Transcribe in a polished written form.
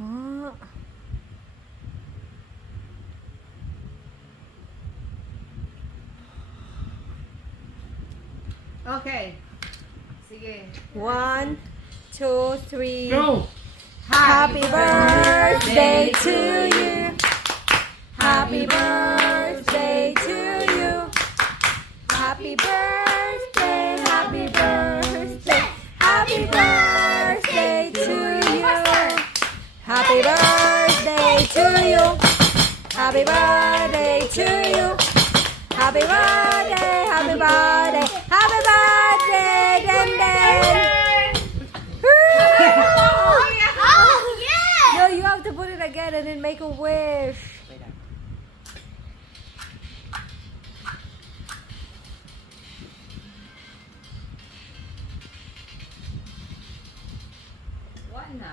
Ah. Okay. Sige. 1, 2, 3. Go! Happy birthday to you. Happy birthday to you. Happy birthday, happy birthday. Happy birthday to you. Happy birthday to you. Happy birthday to you. Happy birthday, happy birthday. Happy birthday, Den Den. No, you have to put it again and then make a wish. What na?